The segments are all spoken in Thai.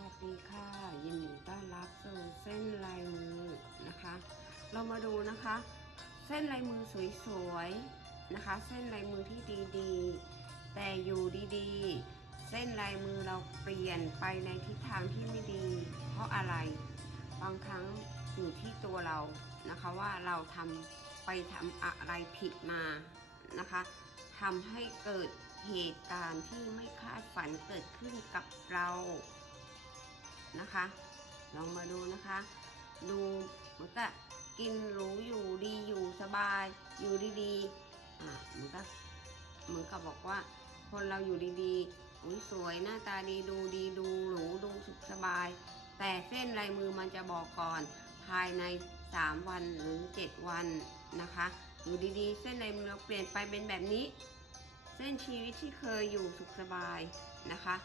วัสดีค่ะ ยินดีต้อนรับสู่เส้นลายมือนะคะ เรามาดูนะคะ เส้นลายมือสวยๆนะคะ เส้นลายมือที่ดีๆ แต่อยู่ดีๆ เส้นลายมือเราเปลี่ยนไปในทิศทางที่ไม่ดี เพราะอะไรบางครั้งอยู่ที่ตัวเรานะคะว่าเราทำไปทำอะไรผิดมานะคะทำให้เกิดเหตุการณ์ที่ไม่คาดฝันเกิดขึ้นกับเรา นะคะ ลองมาดูนะคะ ดูเหมือนกับกินหรูอยู่ดีอยู่สบาย อยู่ดีๆอ่าเหมือนกับเหมือนกับบอกว่า คนเราอยู่ดีๆอุ้ยสวยหน้าตาดีดูดีดูหรูดูสุขสบาย แต่เส้นลายมือมันจะบอกก่อน ภายใน 3 วันหรือ 7 วันนะคะ อยู่ดีๆ เส้นลายมือเราเปลี่ยนไปเป็นแบบนี้ เส้นชีวิตที่เคยอยู่สุขสบายนะคะ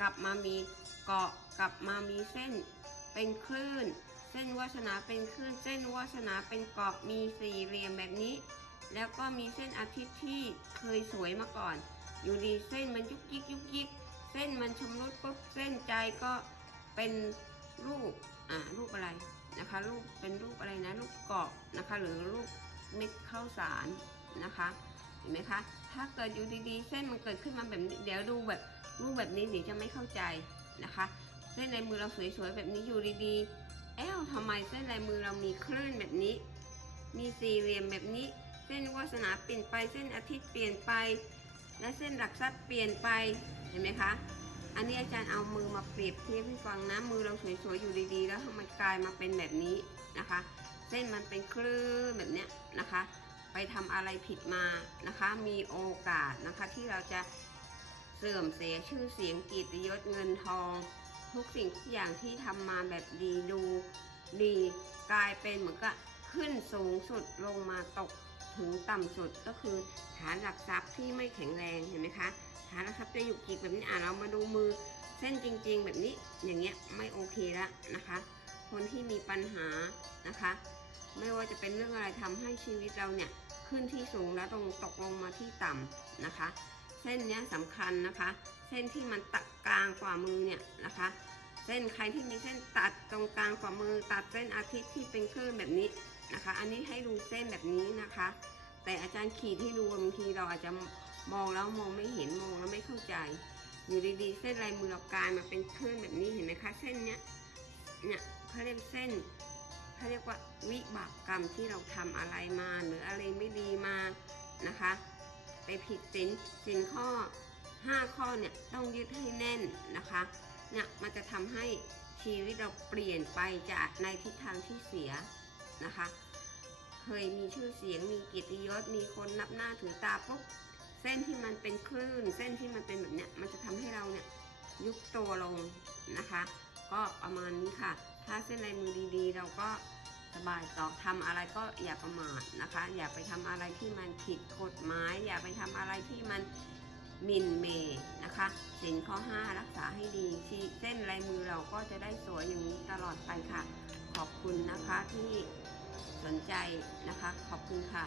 กลับมามีเกาะกลับมามีเส้น เป็นคลื่น เส้นวาสนาเป็นคลื่น เส้นวาสนาเป็นเกาะมีสี่เหลี่ยมแบบนี้ แล้วก็มีเส้นอาทิตย์ที่เคยสวยมาก่อน อยู่ดีเส้นมันยุกยิกยุกยิกเส้นมันชำรุดปุ๊บเส้นใจก็เป็นรูปอ่ารูปอะไรนะคะรูปเป็นรูปอะไรนะรูปเกาะนะคะ หรือรูปเม็ดข้าวสารนะคะ เห็นไหมคะ ถ้าเกิดอยู่ดีๆ เส้นมันเกิดขึ้นมาแบบนี้เดี๋ยวดูแบบรูปแบบนี้เดี๋ยวจะไม่เข้าใจนะคะ เส้นลายมือเราสวยๆแบบนี้อยู่ดีๆ เอ้าทำไมเส้นลายมือเรามีคลื่นแบบนี้ มีสี่เหลี่ยมแบบนี้ เส้นวาสนาเปลี่ยนไปเส้นอาทิตย์เปลี่ยนไป และเส้นหลักทรัพย์เปลี่ยนไปเห็นไหมคะอันนี้อาจารย์เอามือมาเปรียบเทียบให้ฟังนะมือเราสวยๆอยู่ดีๆ แล้วทำไมกลายมาเป็นแบบนี้นะคะ เส้นมันเป็นคลื่นแบบเนี้ยนะคะ ไปทำอะไรผิดมานะคะ มีโอกาสนะคะที่เราจะเสื่อมเสียชื่อเสียงกิตยศเงินทอง ทุกสิ่งทุกอย่างที่ทำมาแบบดีดูดีกลายเป็นเหมือนกับขึ้นสูงสุดลงมาตกถึงต่ำสุดก็คือฐานหลักทรัพย์ที่ไม่แข็งแรงเห็นไหมคะฐานหลักทรัพย์จะอยู่กีกแบบนี้อะเรามาดูมือเส้นจริง ๆ แบบนี้อย่างเงี้ยไม่โอเคแล้วนะคะ คนที่มีปัญหานะคะ ไม่ว่าจะเป็นเรื่องอะไรทำให้ชีวิตเราเนี่ย ขึ้นที่สูงแล้วตรงตกลงมาที่ต่ำนะคะ เส้นนี้สำคัญนะคะ เส้นที่มันตัดกลางกว่ามือเนี่ยนะคะ เส้นใครที่มีเส้นตัดตรงกลางกว่ามือ ตัดเส้นอาทิตย์ที่เป็นคลื่นแบบนี้นะคะ อันนี้ให้ดูเส้นแบบนี้นะคะ แต่อาจารย์ขีดให้ดูบางทีเราอาจจะมองแล้วมองไม่เห็นมองแล้วไม่เข้าใจ อยู่ดีๆ เส้นลายมือเรากลายมาเป็นคลื่นแบบนี้เห็นไหมคะ เส้นเนี้ยเนี่ยเขาเรียกเส้น เขาเรียกว่าวิบากกรรมที่เราทำอะไรมาหรืออะไรไม่ดีมานะคะ ไปผิดศีลศีลข้อ 5 ข้อเนี่ยต้องยึดให้แน่นนะคะเนี่ยมันจะทำให้ชีวิตเราเปลี่ยนไปจากในทิศทางที่เสียนะคะ เคยมีชื่อเสียงมีเกียรติยศมีคนนับหน้าถือตาปุ๊บเส้นที่มันเป็นคลื่น เส้นที่มันเป็นแบบเนี้ยมันจะทำให้เราเนี่ยยุบตัวลงนะคะ ก็ประมาณนี้ค่ะ ถ้าเส้นลายมือดีๆ เราก็สบายต่อทำอะไรก็อย่าประมาทนะคะ อย่าไปทำอะไรที่มันผิดกฎหมาย อย่าไปทำอะไรที่มันหมินเมย์นะคะสินข้อ 5 รักษาให้ดีที่เส้นลายมือเราก็จะได้สวยอย่างนี้ตลอดไปค่ะ ขอบคุณนะคะที่สนใจนะคะ ขอบคุณค่ะ